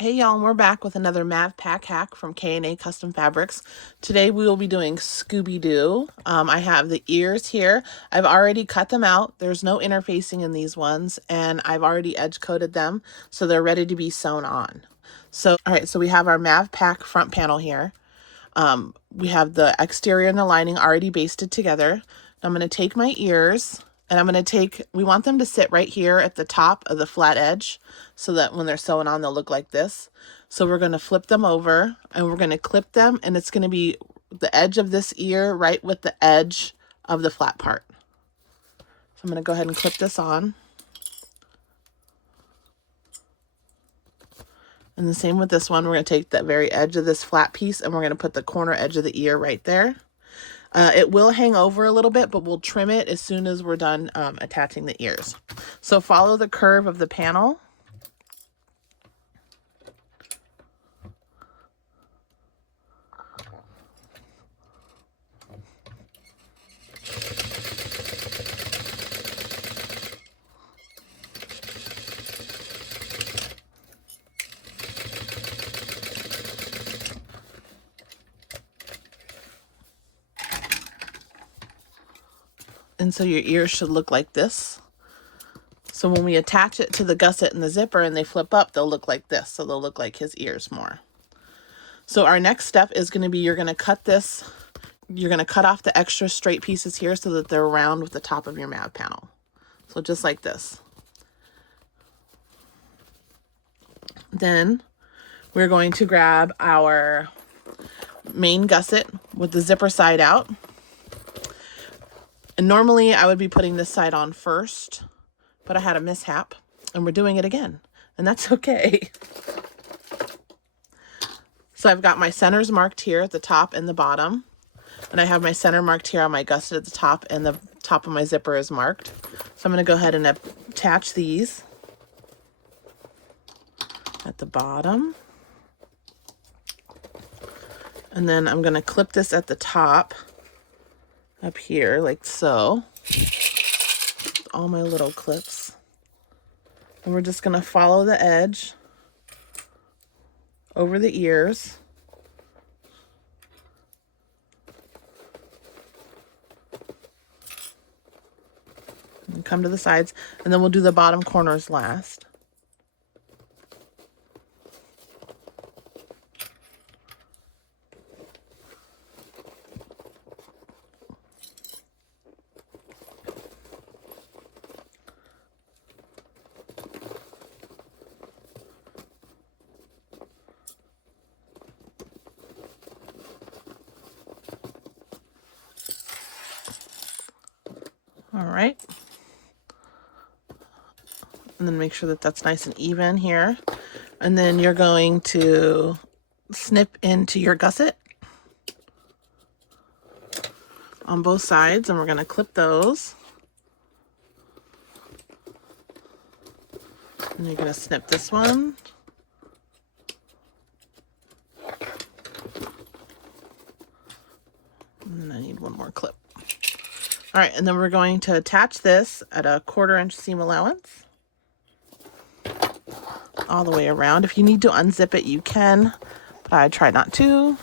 Hey y'all, and we're back with another Mav Pack hack from K&A Custom Fabrics. Today we will be doing Scooby Doo. I have the ears here. I've already cut them out. There's no interfacing in these ones, and I've already edge coated them, so they're ready to be sewn on. Alright, so we have our Mav Pack front panel here. We have the exterior and the lining already basted together. I'm going to take my ears and we want them to sit right here at the top of the flat edge so that when they're sewn on, they'll look like this. So we're going to flip them over and we're going to clip them, and it's going to be the edge of this ear right with the edge of the flat part. So I'm going to go ahead and clip this on. And the same with this one. We're going to take that very edge of this flat piece and we're going to put the corner edge of the ear right there. It will hang over a little bit, but we'll trim it as soon as we're done attaching the ears. So follow the curve of the panel. And so your ears should look like this. So when we attach it to the gusset and the zipper and they flip up, they'll look like this. So they'll look like his ears more. So our next step is going to be, you're going to cut off the extra straight pieces here so that they're round with the top of your Mav panel. So just like this. Then we're going to grab our main gusset with the zipper side out. And normally I would be putting this side on first, but I had a mishap and we're doing it again, and that's okay. So I've got my centers marked here at the top and the bottom, and I have my center marked here on my gusset at the top, and the top of my zipper is marked. So I'm going to go ahead and attach these at the bottom. And then I'm going to clip this at the top up here like so. All my little clips. And we're just going to follow the edge over the ears. And come to the sides, and then we'll do the bottom corners last. All right. And then make sure that that's nice and even here. And then you're going to snip into your gusset on both sides, and we're going to clip those. And you're going to snip this one. And I need one more clip. All right, and then we're going to attach this at a 1/4 inch seam allowance all the way around. If you need to unzip it, you can, but I try not to.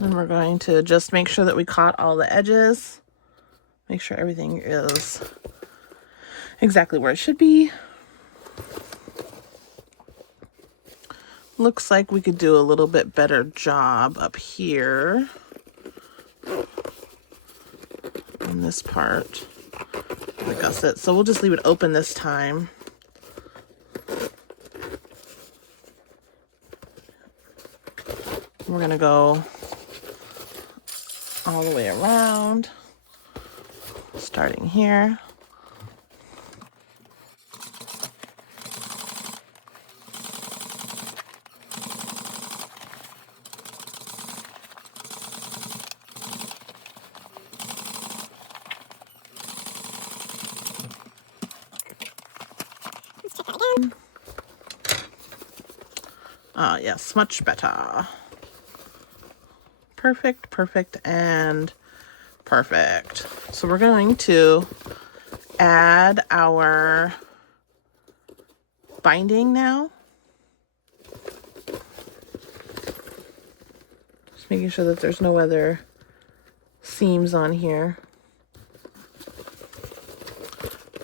And we're going to just make sure that we caught all the edges. Make sure everything is exactly where it should be. Looks like we could do a little bit better job up here. this part, the gusset. So we'll just leave it open this time. We're gonna go all the way around, starting here. Yes, much better. Perfect, perfect, and perfect. So we're going to add our binding now. Just making sure that there's no other seams on here.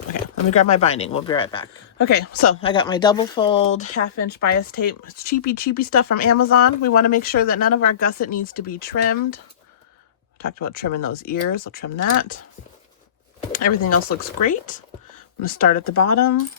Okay, let me grab my binding. We'll be right back. Okay, so I got my double fold 1/2-inch bias tape. It's cheapy stuff from Amazon. We want to make sure that none of our gusset needs to be trimmed. I talked about trimming those ears. I'll trim that. Everything else looks great. I'm going to start at the bottom.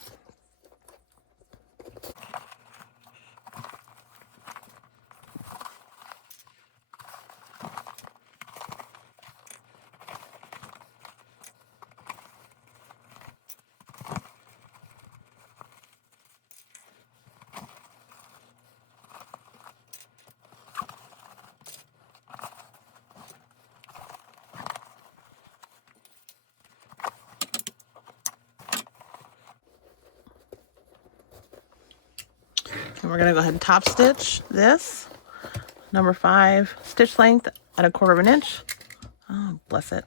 And we're going to go ahead and top stitch this. Number 5 stitch length at 1/4 inch. Oh, bless it.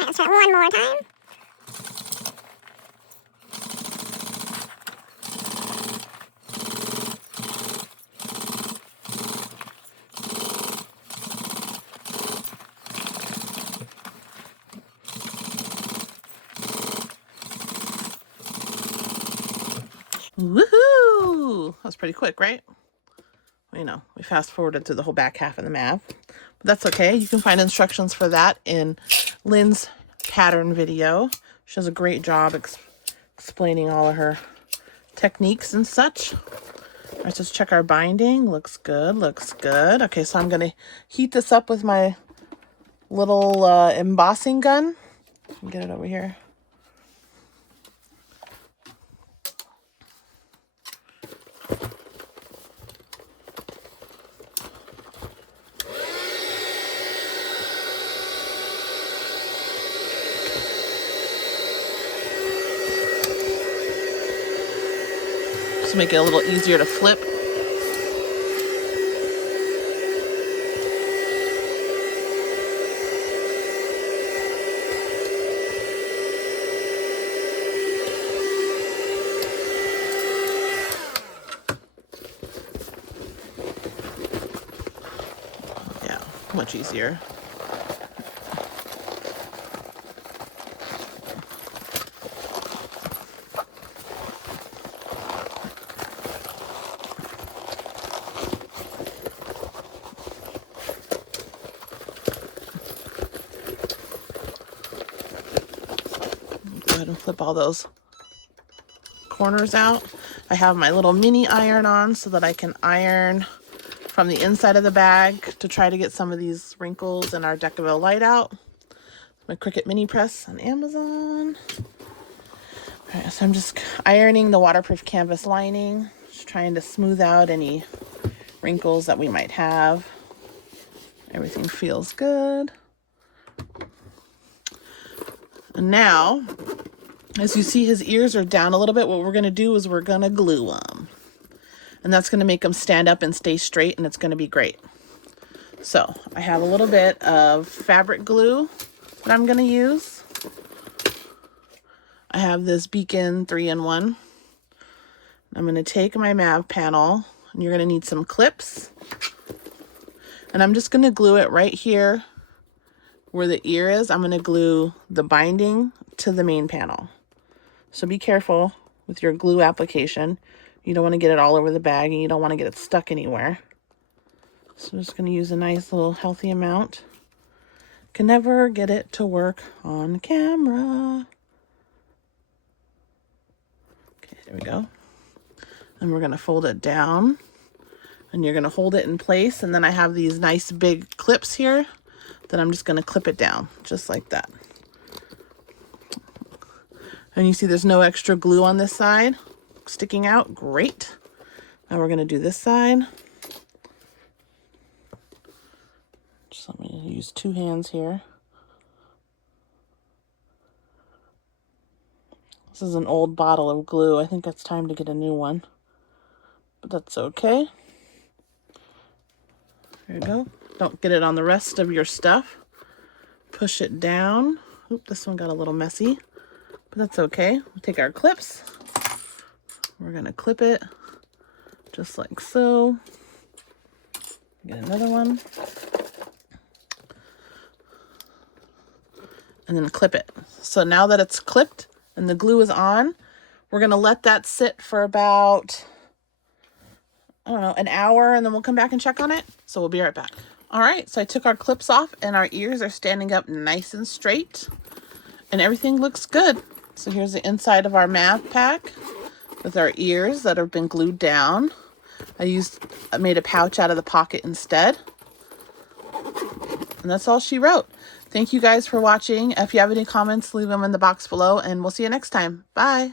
Let's try one more time. Woohoo! That was pretty quick, right? You know, we fast forwarded through the whole back half of the Mav, but that's okay. You can find instructions for that in Lynn's pattern video. She does a great job explaining all of her techniques and such. Let's just check our binding. Looks good, looks good. Okay, so I'm going to heat this up with my little embossing gun. Get it over here. Just make it a little easier to flip. Yeah, much easier. Go ahead and flip all those corners out. I have my little mini iron on so that I can iron from the inside of the bag to try to get some of these wrinkles in our Decaville light out. My Cricut mini press on Amazon. All right, so I'm just ironing the waterproof canvas lining, just trying to smooth out any wrinkles that we might have. Everything feels good. And now, as you see, his ears are down a little bit. What we're going to do is we're going to glue them. And that's going to make them stand up and stay straight, and it's going to be great. So I have a little bit of fabric glue that I'm going to use. I have this Beacon 3-in-1. I'm going to take my Mav panel, and you're going to need some clips. And I'm just going to glue it right here where the ear is, I'm going to glue the binding to the main panel. So be careful with your glue application. You don't want to get it all over the bag, and you don't want to get it stuck anywhere. So I'm just going to use a nice little healthy amount. Can never get it to work on camera. Okay, there we go. And we're going to fold it down, and you're going to hold it in place. And then I have these nice big clips here that I'm just going to clip it down just like that. And you see there's no extra glue on this side sticking out. Great. Now we're going to do this side. Just let me use 2 hands here. This is an old bottle of glue. I think it's time to get a new one, but that's okay. There you go. Don't get it on the rest of your stuff. Push it down. Oop, this one got a little messy, but that's okay. We'll take our clips. We're going to clip it just like so. Get another one. And then clip it. So now that it's clipped and the glue is on, we're going to let that sit for about, I don't know, an hour, and then we'll come back and check on it. So we'll be right back. All right, so I took our clips off, and our ears are standing up nice and straight, and everything looks good. So here's the inside of our Mav Pack with our ears that have been glued down. I made a pouch out of the pocket instead. And that's all she wrote. Thank you guys for watching. If you have any comments, leave them in the box below, and we'll see you next time. Bye.